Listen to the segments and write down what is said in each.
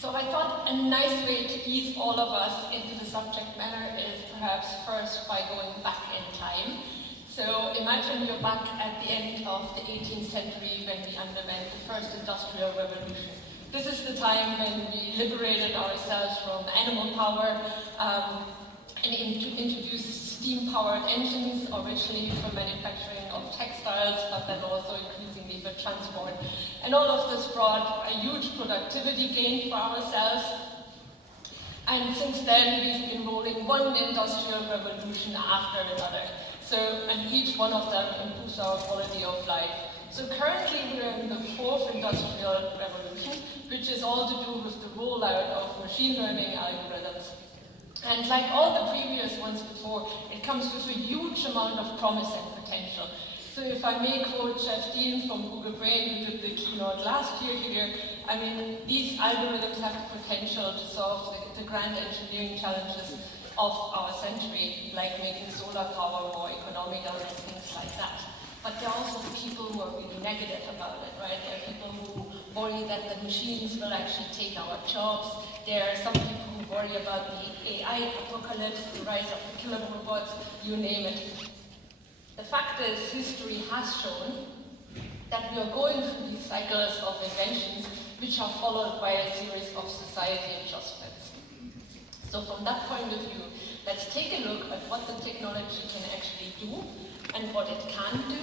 So I thought a nice way to ease all of us into the subject matter is perhaps first by going back in time. So imagine you're back at the end of the 18th century when we underwent the first industrial revolution. This is the time when we liberated ourselves from animal power and introduced steam-powered engines, originally for manufacturing of textiles, but then also increasingly for transport. And all of this brought a huge productivity gain for ourselves. And since then, we've been rolling one industrial revolution after another. And each one of them improves our quality of life. So currently we're in the fourth industrial revolution, which is all to do with the rollout of machine learning algorithms. And like all the previous ones before, it comes with a huge amount of promise and potential. So if I may quote Jeff Dean from Google Brain, who did the keynote last year here, I mean, these algorithms have the potential to solve the grand engineering challenges of our century, like making solar power more economical and things like that. But there are also people who are really negative about it, right? There are people who worry that the machines will actually take our jobs. There are some people who worry about the AI apocalypse, the rise of the killer robots, you name it. The fact is, history has shown that we are going through these cycles of inventions which are followed by a series of society adjustments. So from that point of view, let's take a look at what the technology can actually do and what it can do,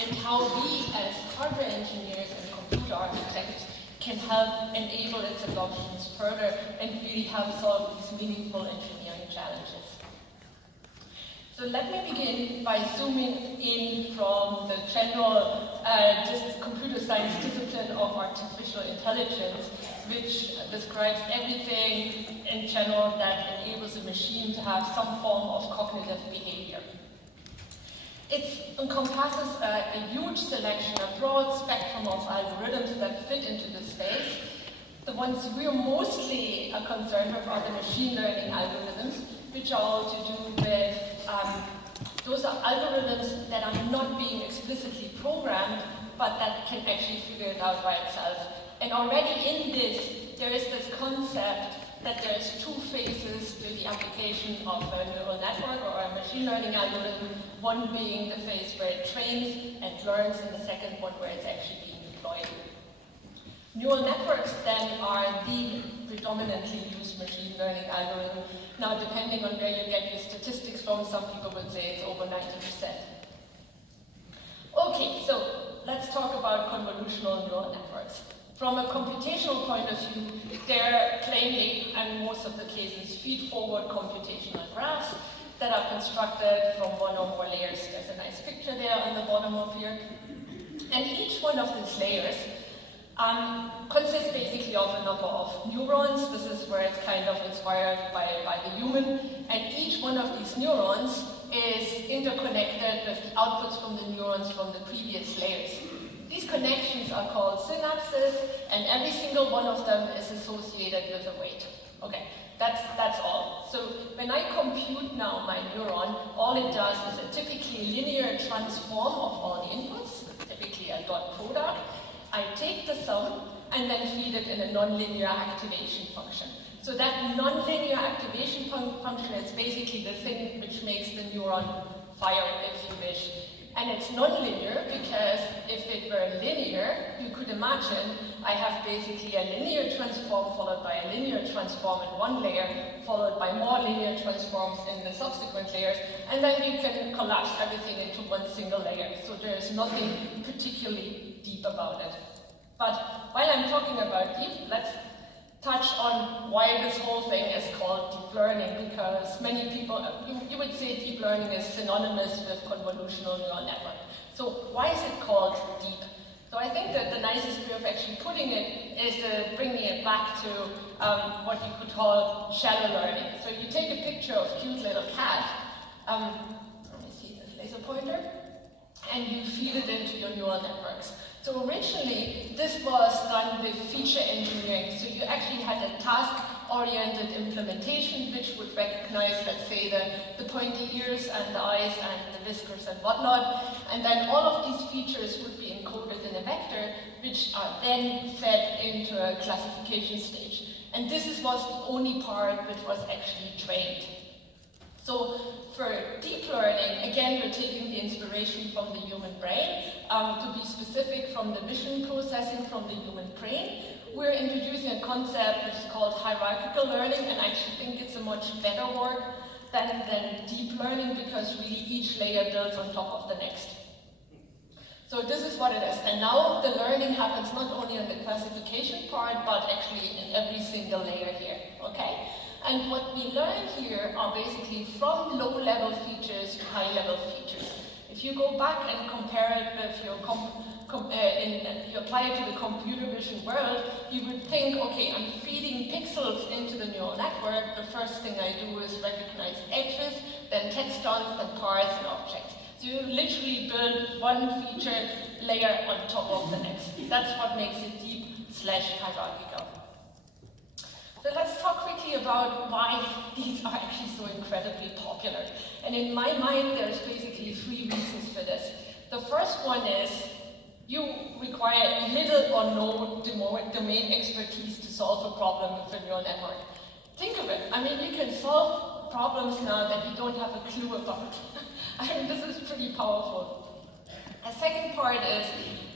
and how we as hardware engineers and computer architects can help enable its adoptions further and really help solve these meaningful engineering challenges. So let me begin by zooming in from the general computer science discipline of artificial intelligence, which describes everything in general that enables a machine to have some form of cognitive behavior. It encompasses a huge selection, a broad spectrum of algorithms that fit into this space. The ones we're mostly concerned with are the machine learning algorithms, which are all to do with, those are algorithms that are not being explicitly programmed, but that can actually figure it out by itself. And already in this, there is this concept that there's two phases to the application of a neural network or a machine learning algorithm, one being the phase where it trains and learns, and the second one where it's actually being deployed. Neural networks then are the predominantly used machine learning algorithm. Now, depending on where you get your statistics from, some people would say it's over 90%. Okay, so let's talk about convolutional neural networks. From a computational point of view, they're plainly, and most of the cases, feed-forward computational graphs that are constructed from one or more layers. There's a nice picture there on the bottom of here. And each one of these layers consists basically of a number of neurons. This is where it's kind of inspired by the human. And each one of these neurons is interconnected with the outputs from the neurons from the previous layers. These connections are called synapses, and every single one of them is associated with a weight. Okay, that's all. So when I compute now my neuron, all it does is a typically linear transform of all the inputs, typically a dot product. I take the sum and then feed it in a nonlinear activation function. So that nonlinear activation function is basically the thing which makes the neuron fire, if you wish. And it's nonlinear because if it were linear, you could imagine I have basically a linear transform followed by a linear transform in one layer, followed by more linear transforms in the subsequent layers, and then you can collapse everything into one single layer. So there's nothing particularly deep about it. But while I'm talking about deep, let's touch on why this whole thing is called deep learning, because many people, you would say deep learning is synonymous with convolutional neural network. So why is it called deep? So I think that the nicest way of actually putting it is bringing it back to what you could call shallow learning. So you take a picture of a cute little cat, let me see this laser pointer, and you feed it into your neural networks. So originally, this was done with feature engineering. So you actually had a task-oriented implementation which would recognize, let's say, the pointy ears and the eyes and the whiskers and whatnot. And then all of these features would be encoded in a vector, which are then fed into a classification stage. And this was the only part which was actually trained. So for deep learning, again, we're taking the inspiration from the human brain, to be specific from the vision processing from the human brain. We're introducing a concept which is called hierarchical learning, and I actually think it's a much better word than deep learning, because really each layer builds on top of the next. So this is what it is. And now the learning happens not only on the classification part, but actually in every single layer here, okay? And what we learn here are basically from low-level features to high-level features. If you go back and compare it with your you apply it to the computer vision world, you would think, okay, I'm feeding pixels into the neural network. The first thing I do is recognize edges, then textons, then parts and objects. So you literally build one feature layer on top of the next. That's what makes it deep/hierarchical. So let's talk quickly about why these are actually so incredibly popular. And in my mind, there's basically 3 reasons for this. The first one is you require little or no domain expertise to solve a problem with a neural network. Think of it. I mean, you can solve problems now that you don't have a clue about. I mean, this is pretty powerful. A second part is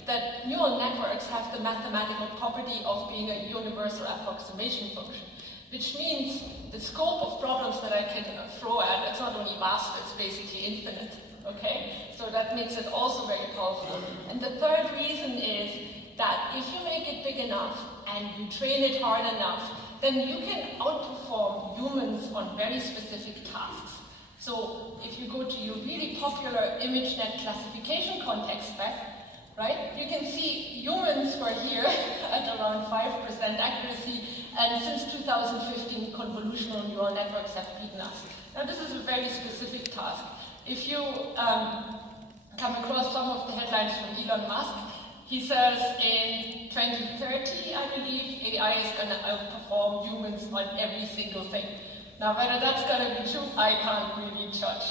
that neural networks have the mathematical property of being a universal approximation function, which means the scope of problems that I can throw at, it's not only vast, it's basically infinite, okay? So that makes it also very powerful. And the third reason is that if you make it big enough and you train it hard enough, then you can outperform humans on very specific tasks. So if you go to your really popular ImageNet classification context map, right? You can see humans were here at around 5% accuracy, and since 2015, convolutional neural networks have beaten us. Now, this is a very specific task. If you come across some of the headlines from Elon Musk, he says in 2030, I believe, AI is going to outperform humans on every single thing. Now, whether that's going to be true, I can't really judge,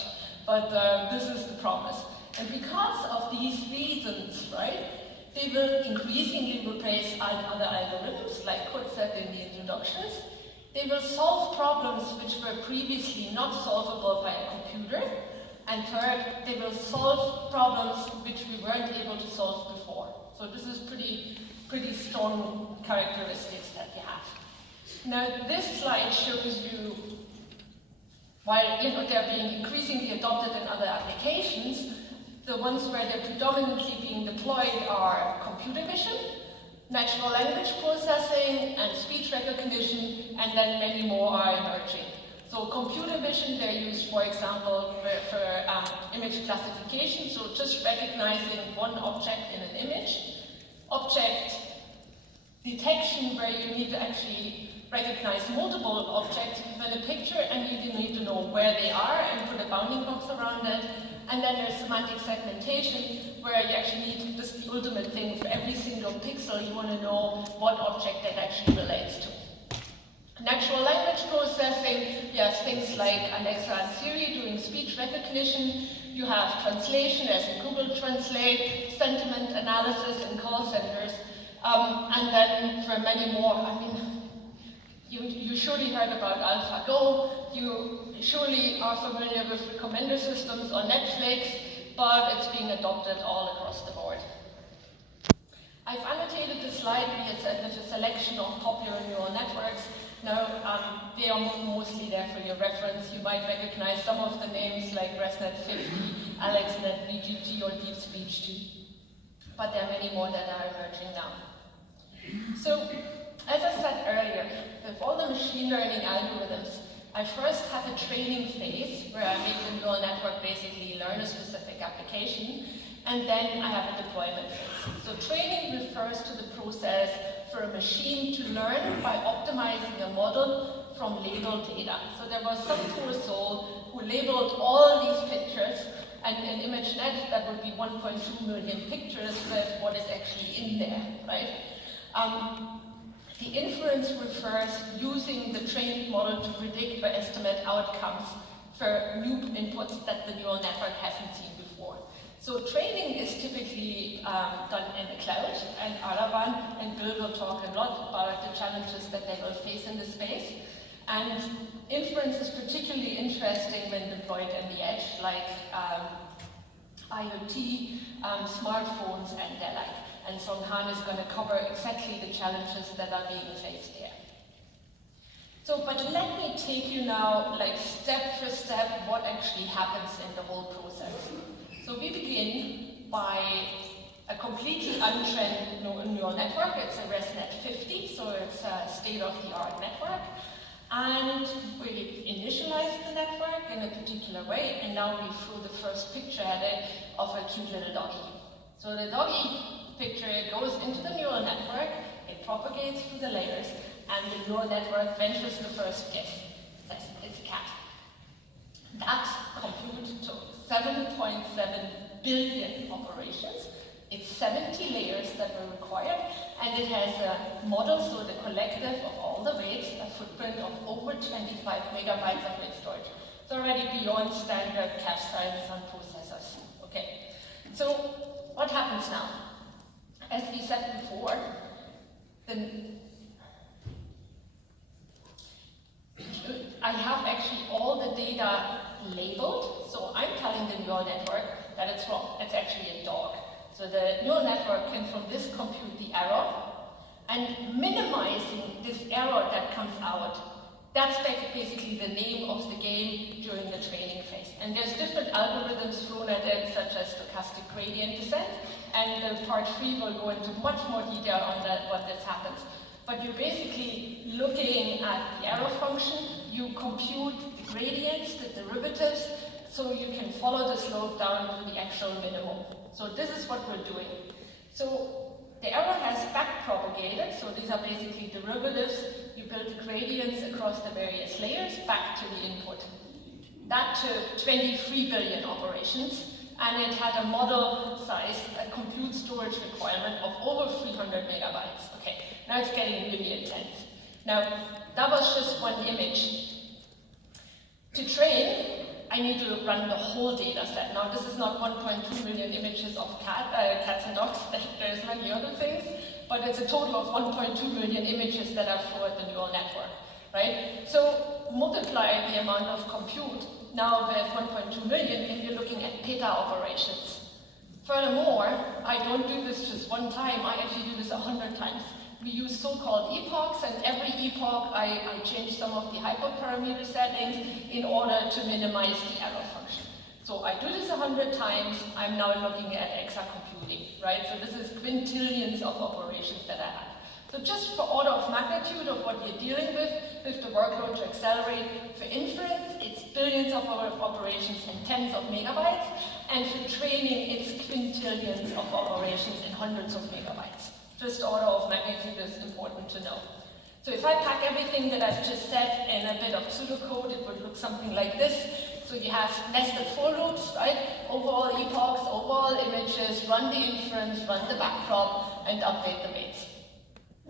but this is the promise. And because of these reasons, right, they will increasingly replace other algorithms, like Kurt said in the introductions. They will solve problems which were previously not solvable by a computer. And third, they will solve problems which we weren't able to solve before. So this is pretty strong characteristics that you have. Now, this slide shows you, while they're being increasingly adopted in other applications, the ones where they're predominantly being deployed are computer vision, natural language processing, and speech recognition, and then many more are emerging. So computer vision, they're used, for example, for image classification, so just recognizing one object in an image. Object detection, where you need to actually recognize multiple objects within a picture, and you need to know where they are and put a bounding box around it. And then there's semantic segmentation, where you actually need, this is the ultimate thing, for every single pixel you want to know what object that actually relates to. Natural language processing, you have things like Alexa and Siri doing speech recognition. You have translation, as in Google Translate, sentiment analysis in call centers, and then for many more. I mean, you surely heard about AlphaGo, you surely are familiar with recommender systems on Netflix, but it's being adopted all across the board. I've annotated this slide with a selection of popular neural networks. Now, they are mostly there for your reference. You might recognize some of the names like ResNet 50, AlexNet, VGT, or DeepSpeech2. But there are many more that are emerging now. So, as I said earlier, with all the machine learning algorithms, I first have a training phase where I make the neural network basically learn a specific application, and then I have a deployment phase. So training refers to the process for a machine to learn by optimizing a model from labeled data. So there was some poor soul who labeled all these pictures, and in ImageNet that would be 1.2 million pictures with what is actually in there, right? The inference refers using the trained model to predict or estimate outcomes for new inputs that the neural network hasn't seen before. So training is typically done in the cloud, and Aravan and Bill will talk a lot about the challenges that they will face in this space. And inference is particularly interesting when deployed on the edge, like IoT, smartphones, and the like. And Song Han is going to cover exactly the challenges that are being faced there. So, but let me take you now, like step for step, what actually happens in the whole process. So we begin by a completely untrained neural network. It's a ResNet 50, so it's a state-of-the-art network. And we initialize the network in a particular way, and now we throw the first picture at it of a cute little doggy. So the doggy picture goes into the neural network, it propagates through the layers, and the neural network ventures the first guess. Says it's a cat. That computed to 7.7 billion operations. It's 70 layers that were required, and it has a model, so the collective of all the weights, a footprint of over 25 megabytes of weight storage. It's already beyond standard cache sizes on processors. Okay, so what happens now? As we said before, I have actually all the data labeled, so I'm telling the neural network that it's wrong. It's actually a dog. So the neural network can from this compute the error, and minimizing this error that comes out, that's basically the name of the game during the training phase. And there's different algorithms thrown at it, such as stochastic gradient descent, and the part 3 will go into much more detail on that, what this happens. But you're basically looking at the error function, you compute the gradients, the derivatives, so you can follow the slope down to the actual minimum. So this is what we're doing. So the error has back-propagated, so these are basically derivatives. You build the gradients across the various layers back to the input. That took 23 billion operations, and it had a model size, a compute storage requirement of over 300 megabytes. Okay, now it's getting really intense. Now, that was just one image. To train, I need to run the whole data set. Now, this is not 1.2 million images of cats and dogs, there's many other things, but it's a total of 1.2 million images that are stored in the neural network, right? So, multiply the amount of compute. Now, with 1.2 million, and you're looking at peta operations. Furthermore, I don't do this just one time, I actually do this 100 times. We use so-called epochs, and every epoch I change some of the hyperparameter settings in order to minimize the error function. So I do this 100 times, I'm now looking at exa computing, right? So this is quintillions of operations that I have. So just for order of magnitude of what you're dealing with the workload to accelerate, for inference, it's billions of operations and tens of megabytes, and for training, it's quintillions of operations and hundreds of megabytes. Just order of magnitude is important to know. So if I pack everything that I've just said in a bit of pseudocode, it would look something like this. So you have nested for loops, right? Overall epochs, overall images, run the inference, run the backprop, and update the weights.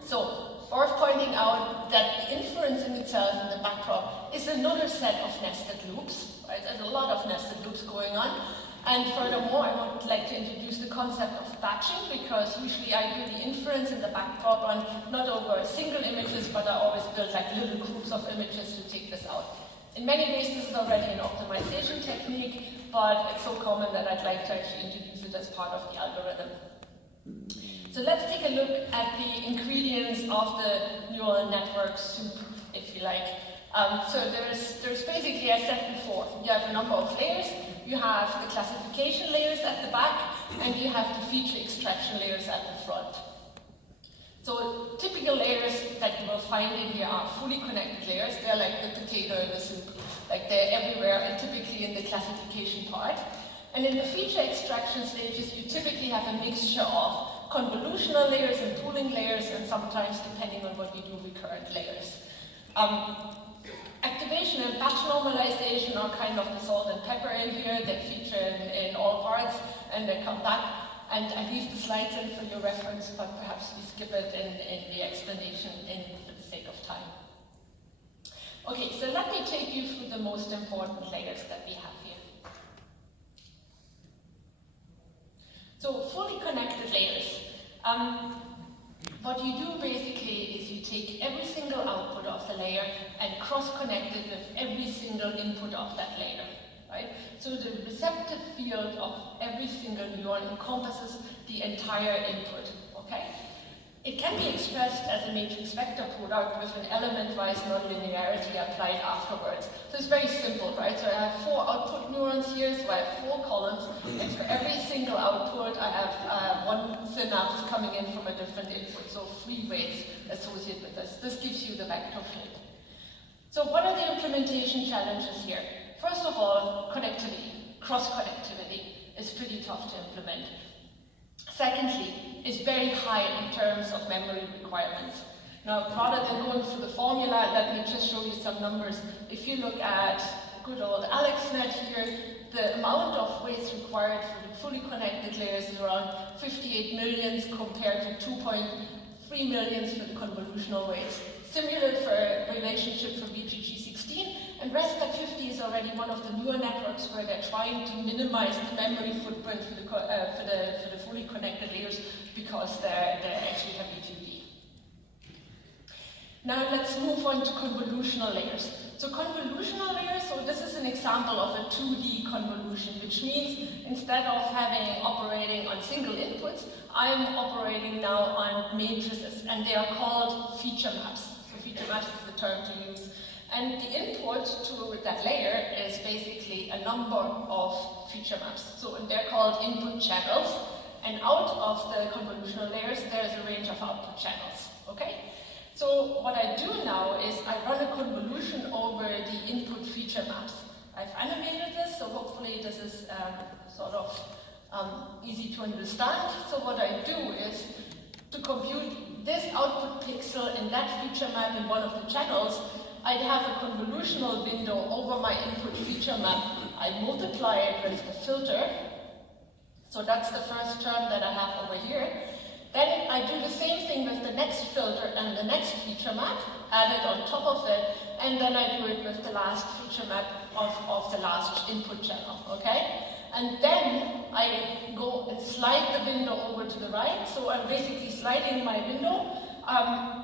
So, worth pointing out that the inference in itself and the backprop is another set of nested loops, right? There's a lot of nested loops going on. And furthermore, I would like to introduce the concept of batching, because usually I do the inference and the backprop on not over single images, but I always build like little groups of images to take this out. In many ways, this is already an optimization technique, but it's so common that I'd like to actually introduce it as part of the algorithm. So let's take a look at the ingredients of the neural network soup, if you like. So there's basically, as I said before, you have a number of layers. You have the classification layers at the back, and you have the feature extraction layers at the front. So typical layers that you will find in here are fully connected layers. They're like the potato in the soup. Like they're everywhere, and typically in the classification part. And in the feature extraction stages, you typically have a mixture of convolutional layers and pooling layers, and sometimes, depending on what you do, recurrent layers. Activation and batch normalization are kind of the salt and pepper in here. They feature in all parts, and they come back. And I leave the slides in for your reference, but perhaps we skip it in the explanation for the sake of time. Okay, so let me take you through the most important layers that we have here. layer and cross-connected with every single input of that layer. Right? So the receptive field of every single neuron encompasses the entire input. Okay? It can be expressed as a matrix vector product with an element-wise nonlinearity applied afterwards. So it's very simple, right? So I have 4 output neurons here, so I have 4 columns, and for every single output I have 1 synapse coming in from a different input, so 3 weights associated with this. This gives you the vector field. So what are the implementation challenges here? First of all, connectivity, cross-connectivity is pretty tough to implement. Secondly, it's very high in terms of memory requirements. Now, rather than going through the formula, let me just show you some numbers. If you look at good old AlexNet here, the amount of weights required for the fully connected layers is around 58 millions compared to 2.3 millions for the convolutional weights. Similar for relationship for VGG16, and RESTAC50 is already one of the newer networks where they're trying to minimize the memory footprint for the fully connected layers because they're actually heavy duty. Now let's move on to convolutional layers. So convolutional layers, so this is an example of a 2D convolution, which means instead of operating on single inputs, I'm operating now on matrices, and they are called feature maps. So feature maps is the term to use. And the input to that layer is basically a number of feature maps. So they're called input channels. And out of the convolutional layers, there's a range of output channels. Okay? So what I do now is I run a convolution over the input feature maps. I've animated this, so hopefully this is sort of easy to understand. So what I do is to compute this output pixel in that feature map in one of the channels, I'd have a convolutional window over my input feature map. I multiply it with the filter. So that's the first term that I have over here. Then I do the same thing with the next filter and the next feature map, add it on top of it, and then I do it with the last feature map of the last input channel, okay? And then I go and slide the window over to the right, so I'm basically sliding my window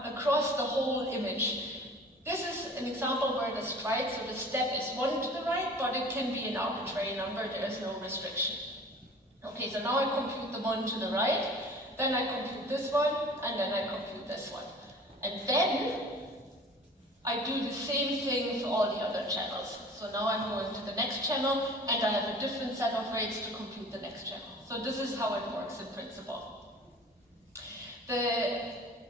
across the whole image. This is an example where the stride, so the step is 1 to the right, but it can be an arbitrary number, there is no restriction. Okay, so now I compute the one to the right, then I compute this one, and then I compute this one. And then I do the same thing for all the other channels. So now I'm going to the next channel, and I have a different set of rates to compute the next channel. So this is how it works in principle.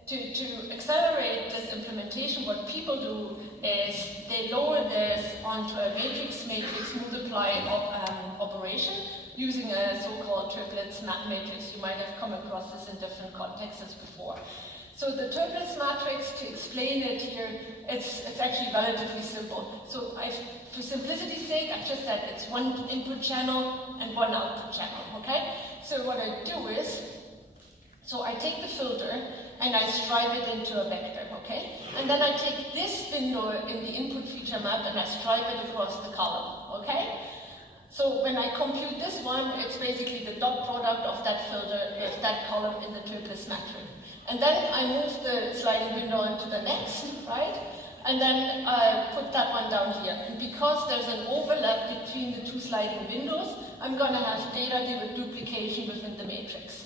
To accelerate this implementation, what people do is they lower this onto a matrix multiply operation using a so-called triplets matrix. You might have come across this in different contexts before. So the triplets matrix, to explain it here, it's actually relatively simple. So for simplicity's sake, I've just said it's 1 input channel and 1 output channel, okay? So what I do is, so I take the filter and I stripe it into a vector, okay? And then I take this window in the input feature map and I stripe it across the column, okay? So when I compute this one, it's basically the dot product of that filter with that column in the triplets matrix. And then I move the sliding window into the next, right? And then I put that one down here. And because there's an overlap between the 2 sliding windows, I'm going to have data duplication within the matrix.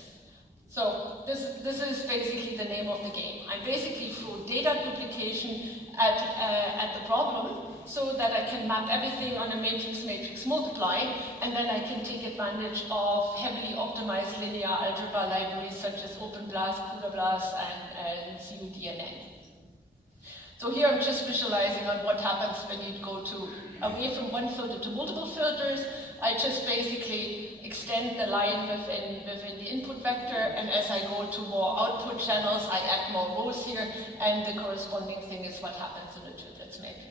So this is basically the name of the game. I basically throw data duplication at the problem so that I can map everything on a matrix multiply, and then I can take advantage of heavily optimized linear algebra libraries such as OpenBLAST, CUDA-BLAST, and CUDNN. So here I'm just visualizing on what happens when you go away from 1 filter to multiple filters. I just basically extend the line within the input vector, and as I go to more output channels, I add more rows here, and the corresponding thing is what happens in the triplets matrix.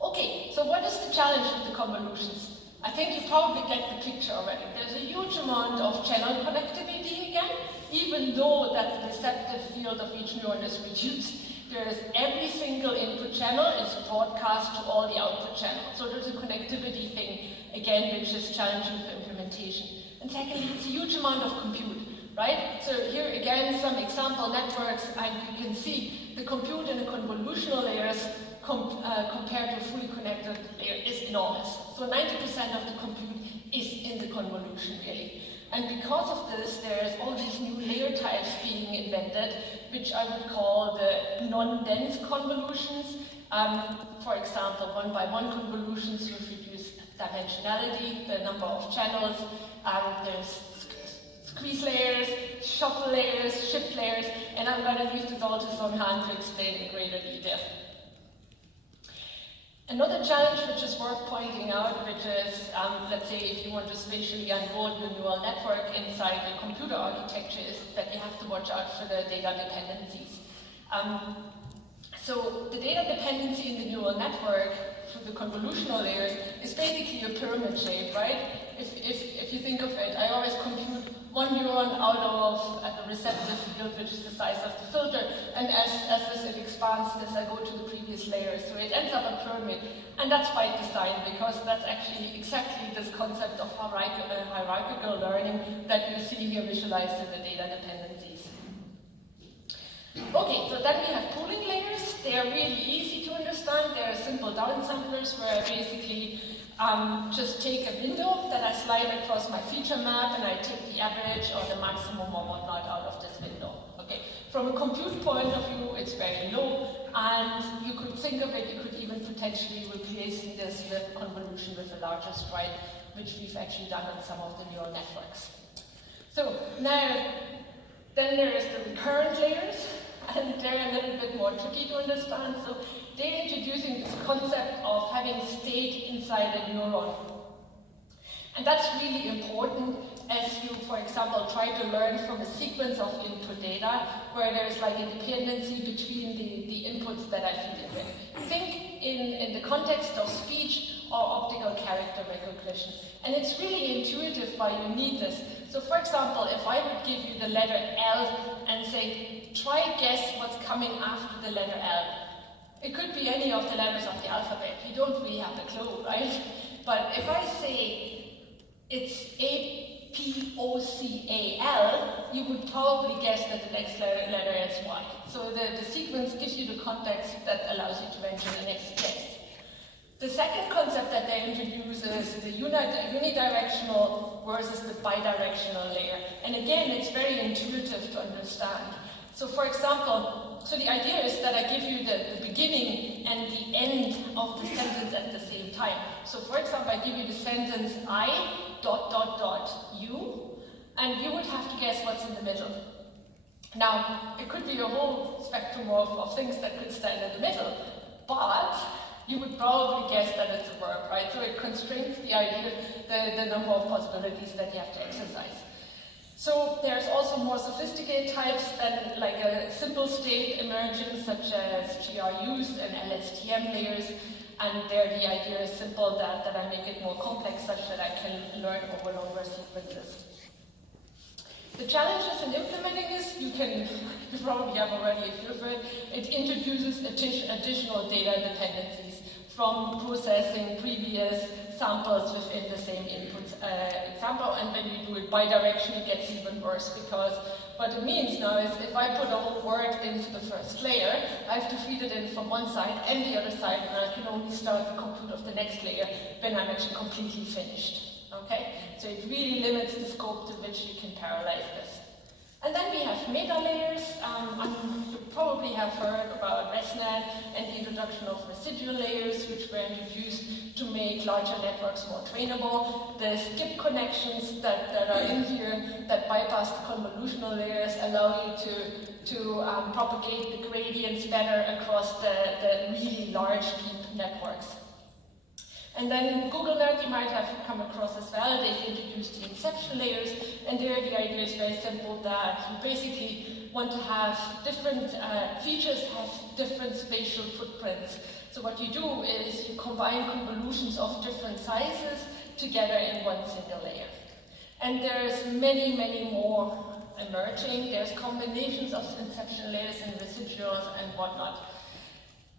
Okay, so what is the challenge with the convolutions? I think you probably get the picture already. There's a huge amount of channel connectivity again, even though that the receptive field of each neuron is reduced. There's every single input channel is broadcast to all the output channels. So there's a connectivity thing, again, which is challenging for implementation. And secondly, it's a huge amount of compute, right? So here again, some example networks, and you can see the compute in a convolution compared to a fully connected layer is enormous. So 90% of the compute is in the convolution, really. And because of this, there's all these new layer types being invented, which I would call the non-dense convolutions. For example, one-by-one convolutions with reduced dimensionality, the number of channels. There's squeeze layers, shuffle layers, shift layers, and I'm going to leave this all to Song-Han to explain in greater detail. Another challenge which is worth pointing out, which is, let's say if you want to spatially unfold your neural network inside the computer architecture, is that you have to watch out for the data dependencies. So the data dependency in the neural network for the convolutional layer is basically a pyramid shape, right? If you think of it, I always compute one neuron out of the receptive field, which is the size of the filter, and as it expands this, I go to the previous layer. So it ends up a pyramid, and that's by design, because that's actually exactly this concept of hierarchical learning that you see here visualized in the data dependencies. Okay, so then we have pooling layers. They are really easy to understand. They are simple downsamplers where I basically just take a window that I slide across my feature map, and I take the average or the maximum or whatnot out of this window. Okay, from a compute point of view, it's very low, and you could think of it, you could even potentially replace this with convolution with a larger stride, which we've actually done on some of the neural networks. So now, then there is the recurrent layers, and they're a little bit more tricky to understand. So they're introducing this concept of having state inside a neuron. And that's really important as you, for example, try to learn from a sequence of input data where there's like a dependency between the inputs that I feed it with. Think in the context of speech or optical character recognition. And it's really intuitive why you need this. So for example, if I would give you the letter L and say, try guess what's coming after the letter L. It could be any of the letters of the alphabet. You don't really have a clue, right? But if I say it's A-P-O-C-A-L, you would probably guess that the next letter is Y. So the sequence gives you the context that allows you to venture the next guess. The second concept that they introduce is the unidirectional versus the bidirectional layer. And again, it's very intuitive to understand. So for example, so the idea is that I give you the beginning and the end of the sentence at the same time. So for example, I give you the sentence I ... you, and you would have to guess what's in the middle. Now, it could be a whole spectrum of things that could stand in the middle, but you would probably guess that it's a verb, right? So it constrains the idea, the number of possibilities that you have to exercise. So there's also more sophisticated types than like a simple state emerging, such as GRUs and LSTM layers. And there the idea is simple, that I make it more complex such that I can learn over longer sequences. The challenges in implementing this, you probably have already a feel for it. It introduces additional data dependencies from processing previous samples within the same input example, and when you do it bidirectionally, it gets even worse, because what it means now is if I put a whole word into the first layer, I have to feed it in from one side and the other side, and I can only start the compute of the next layer when I'm actually completely finished. Okay? So it really limits the scope to which you can parallelize this. And then we have meta layers. You probably have heard about ResNet and the introduction of residual layers, which were introduced to make larger networks more trainable. The skip connections that are in here that bypass the convolutional layers allow you to propagate the gradients better across the really large, deep networks. And then GoogleNet you might have come across as well. They've introduced the inception layers, and there the idea is very simple, that you basically want to have different features have different spatial footprints. So what you do is you combine convolutions of different sizes together in one single layer. And there's many, many more emerging. There's combinations of inception layers and residuals and whatnot.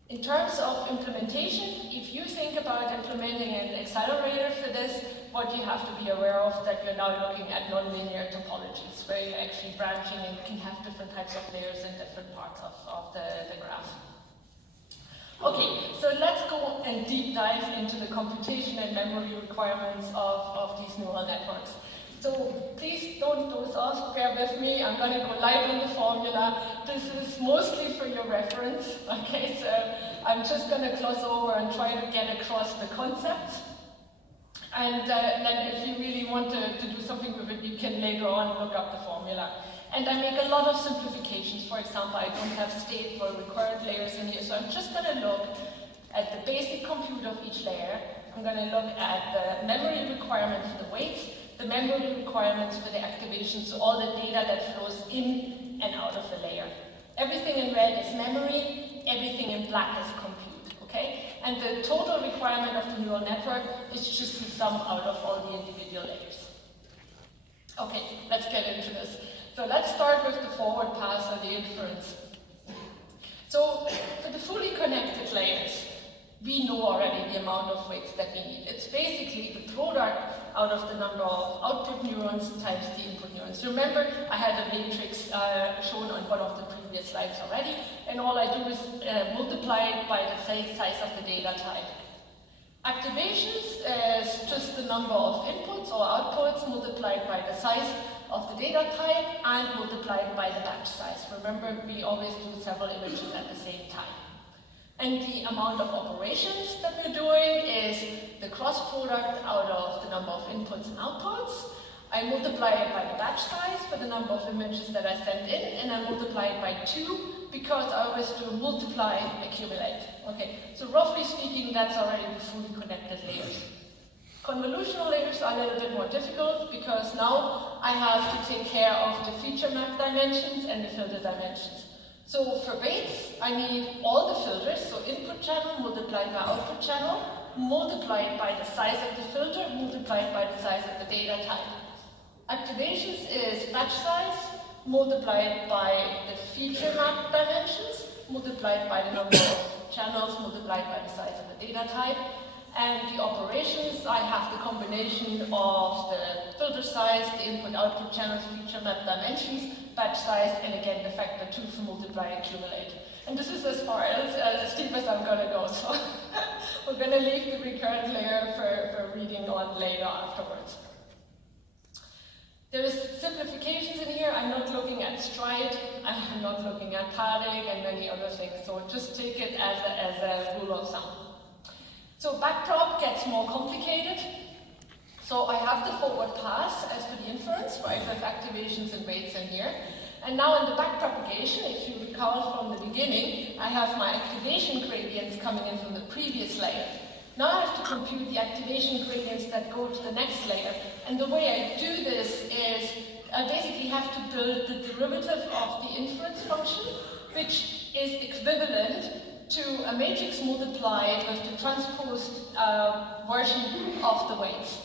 In terms of implementation, if you think about implementing an accelerator for this, what you have to be aware of that you're now looking at nonlinear topologies, where you're actually branching and can have different types of layers in different parts of the graph. Okay, so let's go and deep dive into the computation and memory requirements of these neural networks. So please don't doze off, bear with me. I'm going to go live on the formula. This is mostly for your reference, okay? So I'm just going to gloss over and try to get across the concepts. And then if you really want to do something with it, you can later on look up the formula. And I make a lot of simplifications. For example, I don't have state or required layers in here, so I'm just going to look at the basic compute of each layer. I'm going to look at the memory requirement for the weights, the memory requirements for the activation, so all the data that flows in and out of the layer. Everything in red is memory, everything in black is compute, okay? And the total requirement of the neural network is just the sum out of all the individual layers. Okay, let's get into this. So let's start with the forward pass or the inference. So for the fully connected layers, we know already the amount of weights that we need. It's basically the product out of the number of output neurons times the input neurons. Remember, I had a matrix shown on one of the previous slides already, and all I do is multiply it by the size of the data type. Activations is just the number of inputs or outputs multiplied by the size of the data type and multiplied by the batch size. Remember, we always do several images at the same time. And the amount of operations that we're doing is the cross product out of the number of inputs and outputs. I multiply it by the batch size for the number of images that I send in, and I multiply it by 2 because I always do multiply, accumulate. Okay, so roughly speaking, that's already the fully connected layers. Convolutional layers are a little bit more difficult because now I have to take care of the feature map dimensions and the filter dimensions. So for weights, I need all the filters, so input channel multiplied by output channel, multiplied by the size of the filter, multiplied by the size of the data type. Activations is batch size, multiplied by the feature map dimensions, multiplied by the number of channels, multiplied by the size of the data type. And the operations, I have the combination of the filter size, the input-output channels, feature map dimensions, batch size, and again the factor 2 for multiply and accumulate. And this is as far as steep as I'm going to go, so we're going to leave the recurrent layer for reading on later afterwards. There's simplifications in here. I'm not looking at stride, I'm not looking at padding and many other things, so just take it as a rule of thumb. So backdrop gets more complicated. So I have the forward pass as for the inference, right, with activations and weights in here. And now in the backpropagation, if you recall from the beginning, I have my activation gradients coming in from the previous layer. Now I have to compute the activation gradients that go to the next layer. And the way I do this is I basically have to build the derivative of the inference function, which is equivalent to a matrix multiplied with the transposed version of the weights.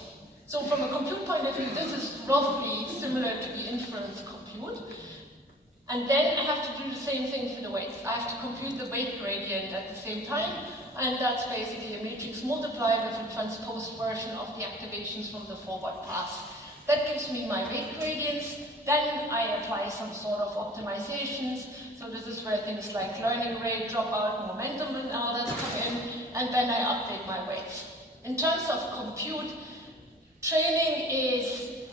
So from a compute point of view, this is roughly similar to the inference compute. And then I have to do the same thing for the weights. I have to compute the weight gradient at the same time, and that's basically a matrix multiplied with a transposed version of the activations from the forward pass. That gives me my weight gradients. Then I apply some sort of optimizations. So this is where things like learning rate, dropout, momentum, and all that come in. And then I update my weights. In terms of compute, training is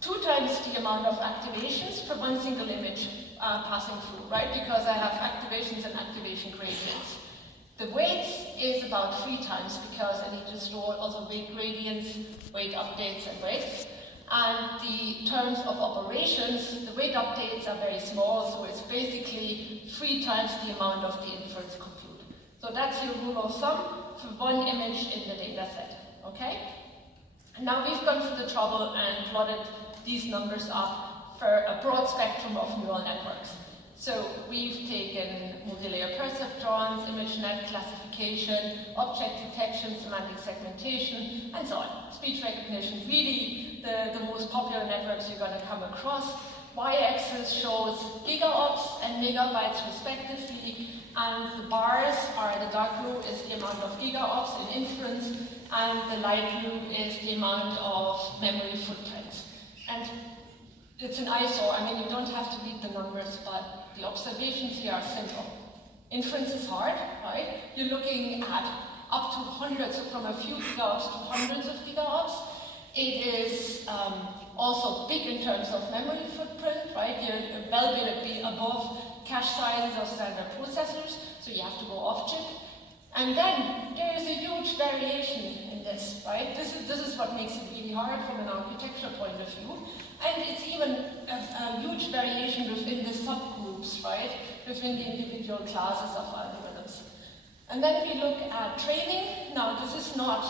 2 times the amount of activations for one single image passing through, right? Because I have activations and activation gradients. The weights is about 3 times because I need to store also weight gradients, weight updates, and weights. And the terms of operations, the weight updates are very small, so it's basically 3 times the amount of the inference compute. So that's your rule of thumb for one image in the data set, okay? Now we've gone through the trouble and plotted these numbers up for a broad spectrum of neural networks. So we've taken multi-layer perceptrons, ImageNet classification, object detection, semantic segmentation, and so on. Speech recognition, really the most popular networks you're going to come across. Y-axis shows gigaops and megabytes respectively, and the bars are the dark blue is the amount of gigaops in inference, and the light blue is the amount of memory footprints. And it's an eyesore. I mean, you don't have to read the numbers, but the observations here are simple. Inference is hard, right? You're looking at up to hundreds, so from a few gigaops to hundreds of gigaops. It is also big in terms of memory footprint, right? You're well will be above cache sizes of standard processors, so you have to go off chip. And then there is a huge variation in this, right? This is what makes it really hard from an architecture point of view. And it's even a huge variation within the subgroups, right? Within the individual classes of algorithms. And then we look at training. Now, this is not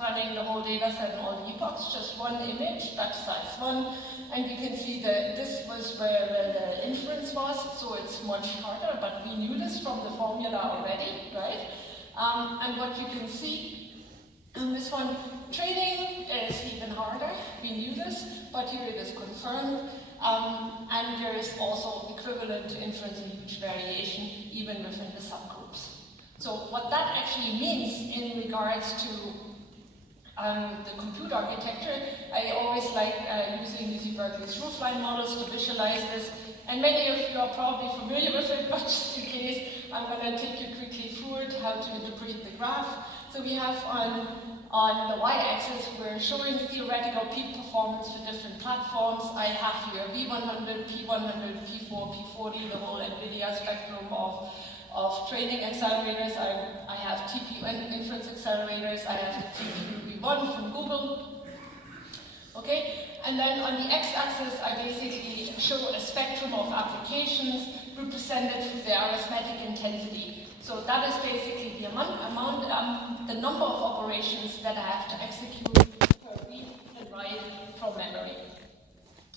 running the whole data set and all the epochs, just one image, batch size 1. And you can see that this was where the inference was, so it's much harder, but we knew this from the formula already, right? And what you can see in this one, training is even harder. We knew this, but here it is confirmed. And there is also equivalent to inference and huge variation even within the subgroups. So what that actually means in regards to the compute architecture, I always like using UC Berkeley's roofline models to visualize this. And many of you are probably familiar with it, but just in case, I'm going to take you quickly through it, how to interpret the graph. So we have on the y-axis, we're showing theoretical peak performance for different platforms. I have here V100, P100, P4, P40, the whole NVIDIA spectrum of training accelerators. I have TPU and inference accelerators. I have TPU V1 from Google. Okay, and then on the x-axis, I basically show a spectrum of applications represented through the arithmetic intensity. So that is basically the the number of operations that I have to execute per read and write from memory.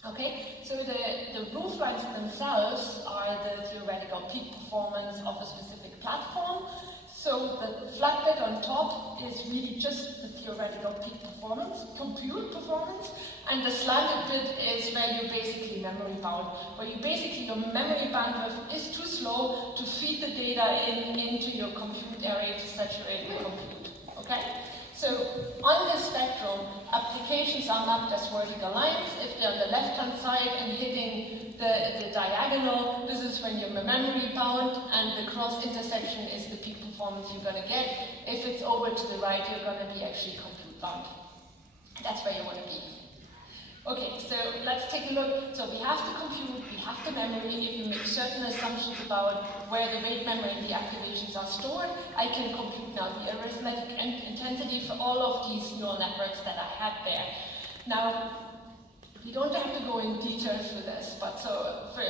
Okay, so the roof lines themselves are the theoretical peak performance of a specific platform. So the flat bit on top is really just the theoretical peak performance, compute performance, and the slanted bit is where you're basically memory bound, where you basically, your memory bandwidth is too slow to feed the data into your compute area to saturate the compute, okay? So on this spectrum, applications are mapped as vertical lines. If they're on the left-hand side and hitting the diagonal, this is when you're memory bound, and the cross intersection is the peak performance you're going to get. If it's over to the right, you're going to be actually compute bound. That's where you want to be. Okay, so let's take a look. So we have the compute, we have the memory. If you make certain assumptions about where the rate memory and the activations are stored, I can compute now the arithmetic intensity for all of these neural networks that I had there. Now, you don't have to go in detail through this, but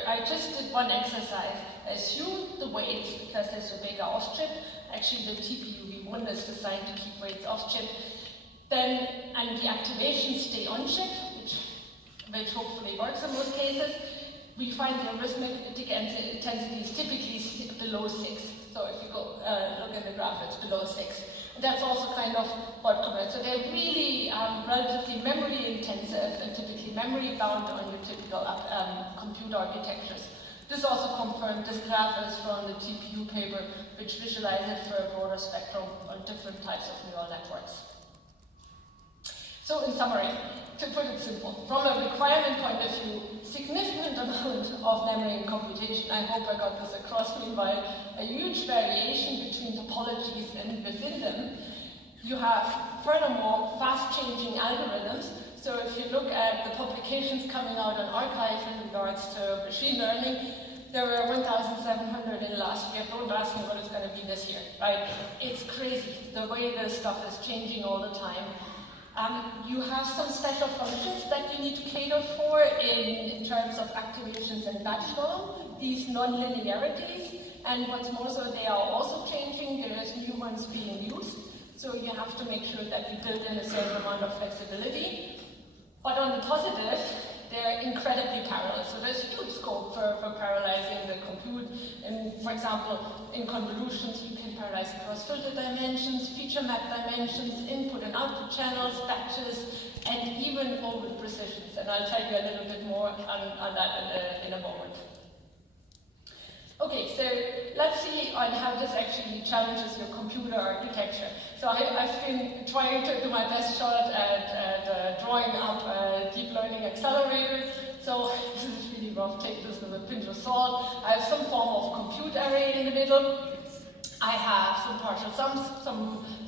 I just did one exercise. Assume the weights, because there's a bigger off-chip. Actually, the TPU V1 is designed to keep weights off-chip. Then, and the activations stay on-chip, which hopefully works in most cases. We find the arithmetic intensity is typically below 6. So if you go look at the graph, it's below 6. And that's also kind of what comments. So they're really relatively memory intensive and typically memory bound on your typical computer architectures. This also confirmed, this graph is from the TPU paper, which visualizes for a broader spectrum on different types of neural networks. So in summary, to put it simple, from a requirement point of view, significant amount of memory and computation. I hope I got this across, meanwhile, a huge variation between topologies and within them. You have, furthermore, fast-changing algorithms. So if you look at the publications coming out on arXiv in regards to machine learning, there were 1,700 in last year. Don't ask me what it's going to be this year, right? It's crazy, the way this stuff is changing all the time. You have some special functions that you need to cater for in terms of activations and batch form, these non-linearities, and what's more so, they are also changing. There is new ones being used, so you have to make sure that you build in a certain amount of flexibility. But on the positive, they're incredibly parallel, so there's huge scope for parallelizing the compute. And for example, in convolutions, you can parallelize across filter dimensions, feature map dimensions, input and output channels, batches, and even orbit precisions. And I'll tell you a little bit more on that in a moment. Okay, so let's see on how this actually challenges your computer architecture. So I've been trying to do my best shot at drawing up a deep learning accelerator. So this is really rough, take this with a pinch of salt. I have some form of compute array in the middle. I have some partial sums,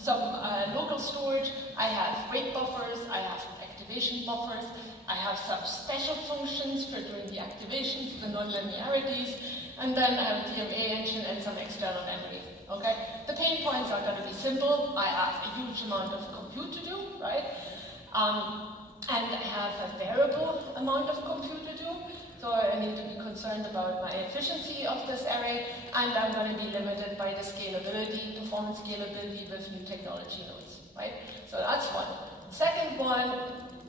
some local storage, I have wait buffers, I have activation buffers, I have some special functions for doing the activations, the non-linearities, and then I have a DMA engine and some external memory. Okay? The pain points are going to be simple. I have a huge amount of compute to do, right? And I have a variable amount of compute to do. So I need to be concerned about my efficiency of this array, and I'm going to be limited by the scalability, performance scalability with new technology nodes, right? So that's one. Second one,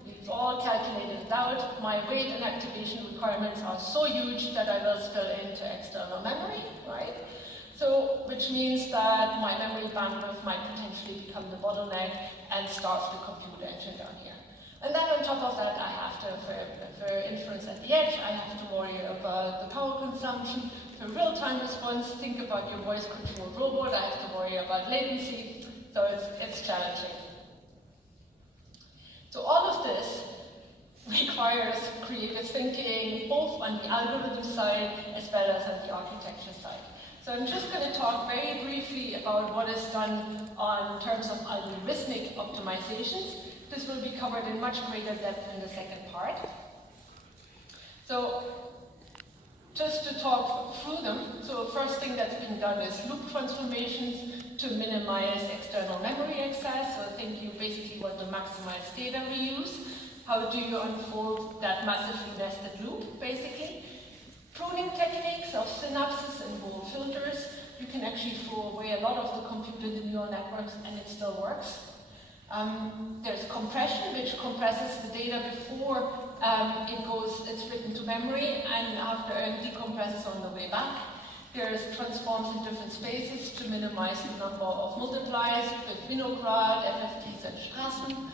we've all calculated it out. My wait and activation requirements are so huge that I will spill into external memory, right? So, which means that my memory bandwidth might potentially become the bottleneck and starts the compute engine down here. And then on top of that, I have to, for inference at the edge, I have to worry about the power consumption. For real-time response, think about your voice-controlled robot. I have to worry about latency. So it's challenging. So all of this requires creative thinking, both on the algorithm side as well as on the architecture side. So I'm just going to talk very briefly about what is done in terms of algorithmic optimizations. This will be covered in much greater depth in the second part. So just to talk through them, so first thing that's been done is loop transformations to minimize external memory access. So think you basically want to maximize data reuse. How do you unfold that massively nested loop, basically? Pruning techniques of synapses and whole filters. You can actually throw away a lot of the compute in the neural networks and it still works. There's compression, which compresses the data before it's written to memory and after decompresses on the way back. There's transforms in different spaces to minimize the number of multipliers with Vinograd, FFTs, and Strassen.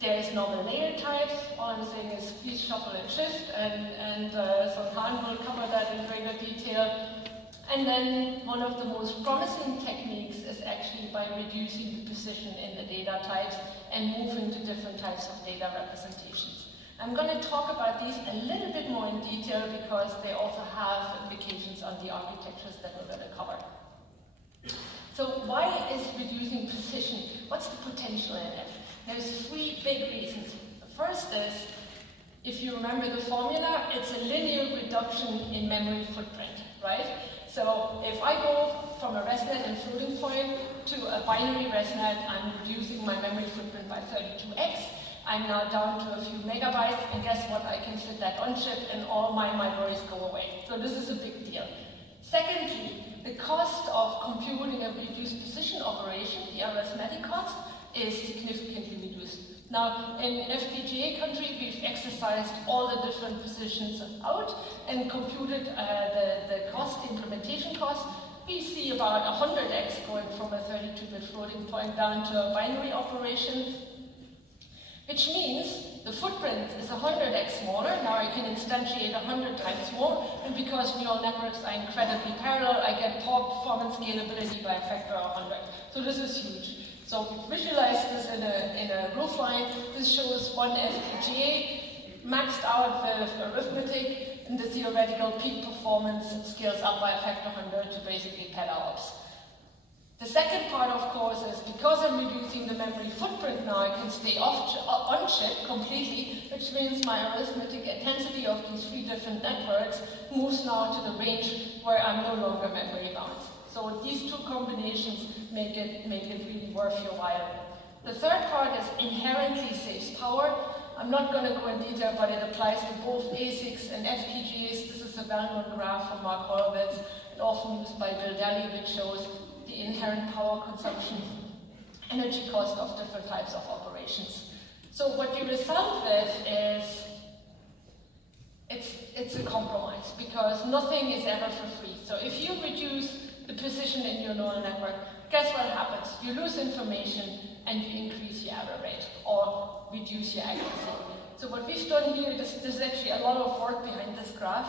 There's novel layer types. All I'm saying is squeeze, shuffle, and shift, and Solhan will cover that in greater detail. And then one of the most promising techniques is actually by reducing the precision in the data types and moving to different types of data representations. I'm going to talk about these a little bit more in detail because they also have implications on the architectures that we're going to cover. So why is reducing precision? What's the potential in it? There's three big reasons. The first is, if you remember the formula, it's a linear reduction in memory footprint, right? So if I go from a ResNet and floating point to a binary ResNet, I'm reducing my memory footprint by 32x. I'm now down to a few megabytes, and guess what? I can fit that on chip and all my worries go away. So this is a big deal. Secondly, the cost of computing a reduced precision operation, the arithmetic cost, is significantly reduced. Now, in FPGA country, we've exercised all the different positions out and computed the cost, the implementation cost. We see about 100x going from a 32-bit floating point down to a binary operation, which means the footprint is 100x smaller. Now I can instantiate 100 times more, and because neural networks are incredibly parallel, I get performance scalability by a factor of 100. So this is huge. So visualize this in a growth line. This shows one FPGA maxed out with arithmetic, and the theoretical peak performance scales up by a factor of 100 to basically petaops. The second part, of course, is because I'm reducing the memory footprint now, I can stay on chip completely, which means my arithmetic intensity of these three different networks moves now to the range where I'm no longer memory bound. So these two combinations make it really worth your while. The third part is inherently saves power. I'm not going to go in detail, but it applies to both ASICs and FPGAs. This is a well-known graph from Mark Horowitz, and often used by Bill Daly, which shows the inherent power consumption, energy cost of different types of operations. So what you result with is it's a compromise, because nothing is ever for free. So if you reduce the precision in your neural network, guess what happens? You lose information and you increase your error rate or reduce your accuracy. So what we've done here, there's actually a lot of work behind this graph,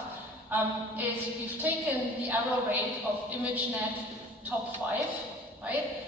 is we've taken the error rate of ImageNet top 5, right?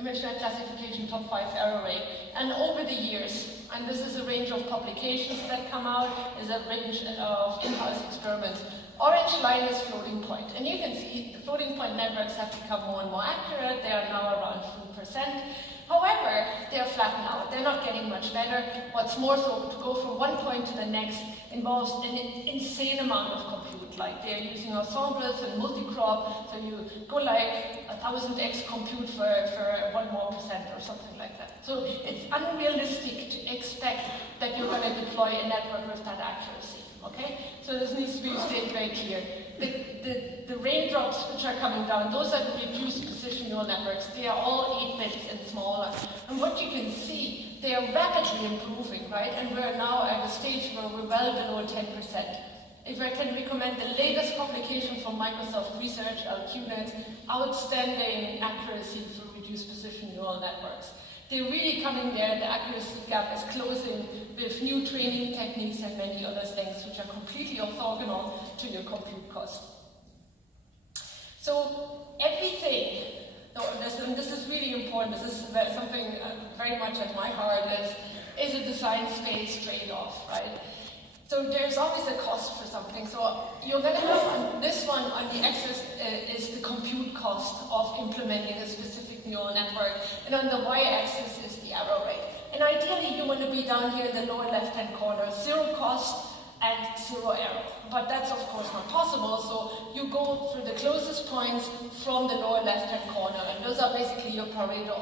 ImageNet classification top 5 error rate. And over the years, and this is a range of publications that come out, is a range of in-house experiments, Orange line is floating point, and you can see the floating point networks have become more and more accurate. They are now around 2%. However, they are flattened out. They're not getting much better. What's more, so to go from one point to the next involves an insane amount of compute. Like they're using ensembles and multi-crop, so you go like 1000x compute for 1% more or something like that. So it's unrealistic to expect that you're going to deploy a network with that accuracy. Okay? So this needs to be stated very clear. The raindrops which are coming down, those are the reduced precision neural networks. They are all 8 bits and smaller. And what you can see, they are rapidly improving, right? And we're now at a stage where we're well below 10%. If I can recommend the latest publication from Microsoft Research, QNet, outstanding accuracy for reduced precision neural networks. They're really coming there. The accuracy gap is closing with new training techniques and many other things which are completely orthogonal to your compute cost. So everything, and this is really important, this is something very much at my heart, is a design space trade-off, right? So there's always a cost for something. So you're going to have on this one on the axis is the compute cost of implementing a specific neural network, and on the y-axis is the error rate. And ideally, you want to be down here in the lower left-hand corner, 0 cost and 0 error. But that's of course not possible. So you go through the closest points from the lower left-hand corner, and those are basically your Pareto